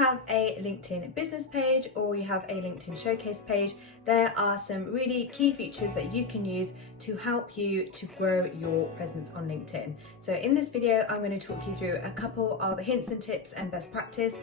you have a LinkedIn business page or you have a LinkedIn showcase page, there are some really key features that you can use to help you to grow your presence on LinkedIn. So in this video, I'm going to talk you through a couple of hints and tips and best practice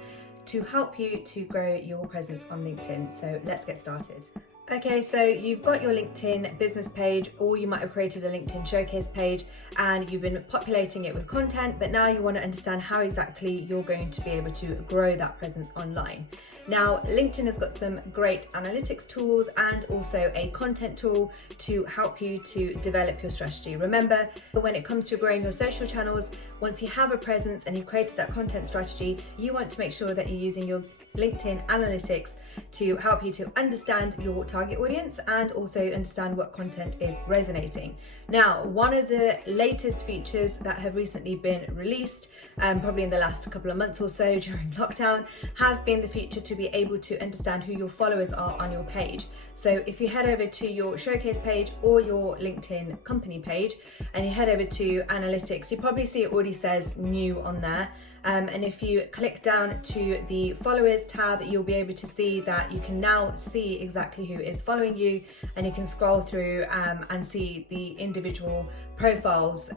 to help you to grow your presence on LinkedIn. So let's get started. Okay, so you've got your LinkedIn business page, or you might have created a LinkedIn showcase page and you've been populating it with content, but now you want to understand how exactly you're going to be able to grow that presence online. Now, LinkedIn has got some great analytics tools and also a content tool to help you to develop your strategy. Remember, when it comes to growing your social channels, once you have a presence and you've created that content strategy, you want to make sure that you're using your LinkedIn analytics to help you to understand your target audience and also understand what content is resonating. Now, one of the latest features that have recently been released, probably in the last couple of months or so during lockdown, has been the feature to be able to understand who your followers are on your page. So if you head over to your showcase page or your LinkedIn company page and you head over to analytics, you probably see it already says new on there. And if you click down to the followers tab, you'll be able to see that you can now see exactly who is following you, and you can scroll through and see the individual profiles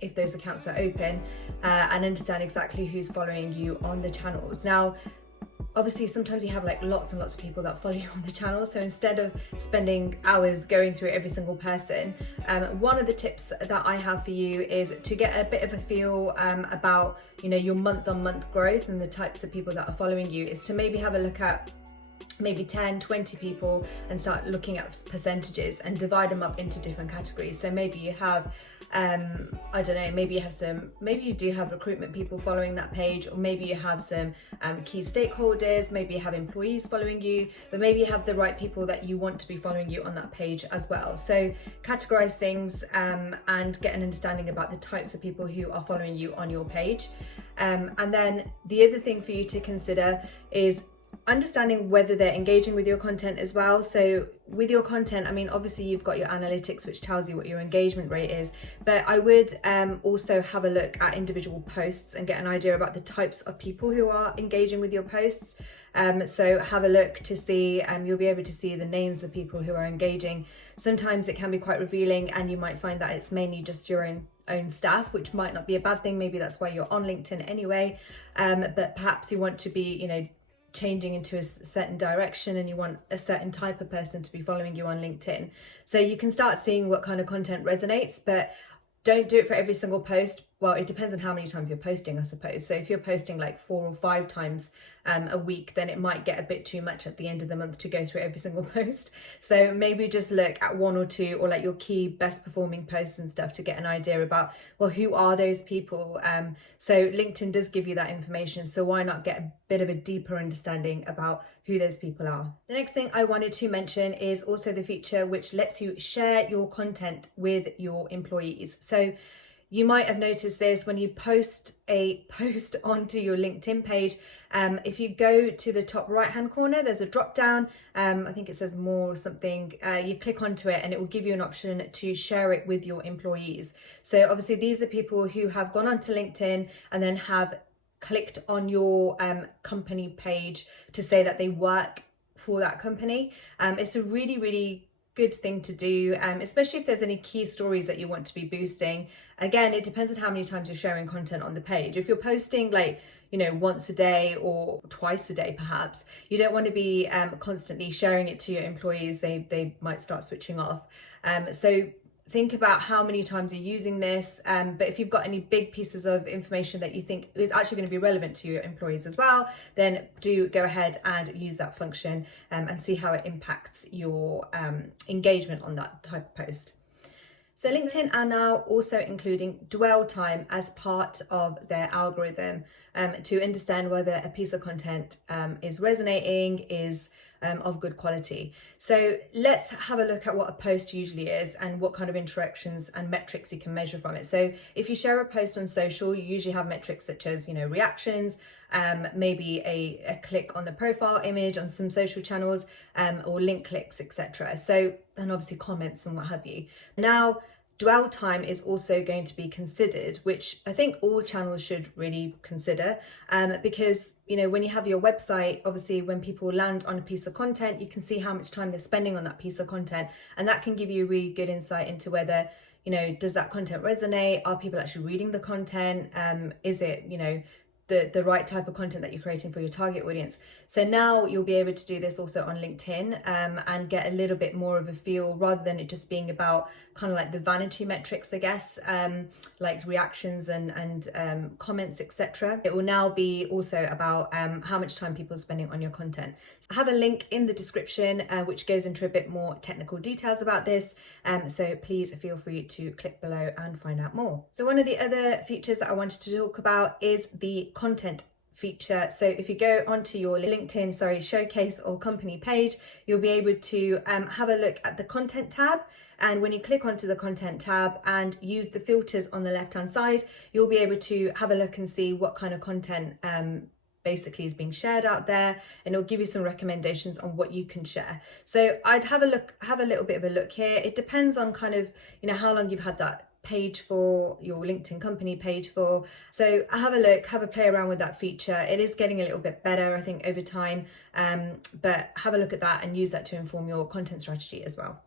if those accounts are open, and understand exactly who's following you on the channels. Now, obviously, sometimes you have like lots and lots of people that follow you on the channel. So instead of spending hours going through every single person, one of the tips that I have for you is to get a bit of a feel about, your month-on-month growth and the types of people that are following you, is to maybe have a look at maybe 10-20 people and start looking at percentages and divide them up into different categories. So maybe you have I don't know, maybe you do have recruitment people following that page, or maybe you have some key stakeholders, maybe you have employees following you, but maybe you have the right people that you want to be following you on that page as well. So categorize things and get an understanding about the types of people who are following you on your page. And then the other thing for you to consider is understanding whether they're engaging with your content as well. So with your content, obviously you've got your analytics, which tells you what your engagement rate is, but I would also have a look at individual posts and get an idea about the types of people who are engaging with your posts. So have a look to see, you'll be able to see the names of people who are engaging. Sometimes it can be quite revealing, and you might find that it's mainly just your own staff, which might not be a bad thing. Maybe that's why you're on LinkedIn anyway, but perhaps you want to be, changing into a certain direction and you want a certain type of person to be following you on LinkedIn. So you can start seeing what kind of content resonates, but don't do it for every single post. Well, it depends on how many times you're posting, I suppose. So if you're posting like 4 or 5 times a week, then it might get a bit too much at the end of the month to go through every single post. So maybe just look at 1 or 2, or like your key best performing posts and stuff, to get an idea about, well, who are those people? So LinkedIn does give you that information. So why not get a bit of a deeper understanding about who those people are? The next thing I wanted to mention is also the feature which lets you share your content with your employees. So you might have noticed this when you post a post onto your LinkedIn page. If you go to the top right hand corner, there's a drop down. I think it says more or something. You click onto it and it will give you an option to share it with your employees. So obviously these are people who have gone onto LinkedIn and then have clicked on your company page to say that they work for that company. It's a really, really good thing to do, especially if there's any key stories that you want to be boosting. Again, it depends on how many times you're sharing content on the page. If you're posting once a day or twice a day, perhaps you don't want to be constantly sharing it to your employees. They might start switching off. So think about how many times you're using this, but if you've got any big pieces of information that you think is actually going to be relevant to your employees as well, then do go ahead and use that function and see how it impacts your engagement on that type of post. So LinkedIn are now also including dwell time as part of their algorithm to understand whether a piece of content is resonating, is of good quality. So let's have a look at what a post usually is and what kind of interactions and metrics you can measure from it. So if you share a post on social, you usually have metrics such as, reactions, maybe a click on the profile image on some social channels, or link clicks, etc. So, and obviously comments and what have you. Now, dwell time is also going to be considered, which I think all channels should really consider, because when you have your website, obviously when people land on a piece of content, you can see how much time they're spending on that piece of content, and that can give you a really good insight into whether does that content resonate? Are people actually reading the content? Is it the right type of content that you're creating for your target audience? So now you'll be able to do this also on LinkedIn, and get a little bit more of a feel, rather than it just being about kind of like the vanity metrics, I guess, like reactions and comments, etc. It will now be also about how much time people are spending on your content. So I have a link in the description which goes into a bit more technical details about this, so please feel free to click below and find out more. So one of the other features that I wanted to talk about is the content feature. So if you go onto your LinkedIn showcase or company page, you'll be able to have a look at the content tab, and when you click onto the content tab and use the filters on the left hand side, you'll be able to have a look and see what kind of content basically is being shared out there, and it'll give you some recommendations on what you can share. So I'd have a little bit of a look here. It depends on kind of how long you've had that page for, your LinkedIn company page for. So have a look, have a play around with that feature. It is getting a little bit better, I think, over time, but have a look at that and use that to inform your content strategy as well.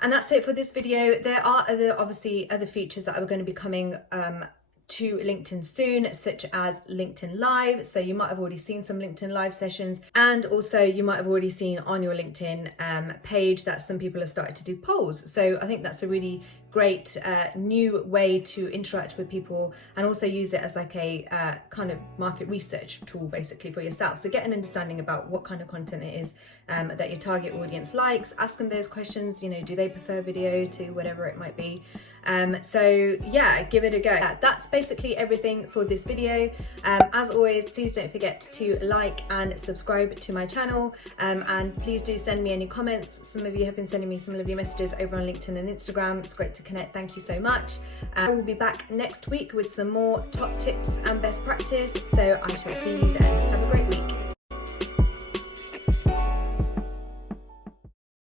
And that's it for this video. There are obviously other features that are going to be coming to LinkedIn soon, such as LinkedIn Live. So you might have already seen some LinkedIn Live sessions, and also you might have already seen on your LinkedIn page that some people have started to do polls. So I think that's a really great new way to interact with people, and also use it as like a kind of market research tool basically for yourself. So get an understanding about what kind of content it is that your target audience likes. Ask them those questions, do they prefer video to whatever it might be. So yeah, give it a go. That's basically everything for this video. As always, please don't forget to like and subscribe to my channel, and please do send me any comments. Some of you have been sending me some lovely messages over on LinkedIn and Instagram. It's great to connect. Thank you so much. I will be back next week with some more top tips and best practice, so I shall see you then.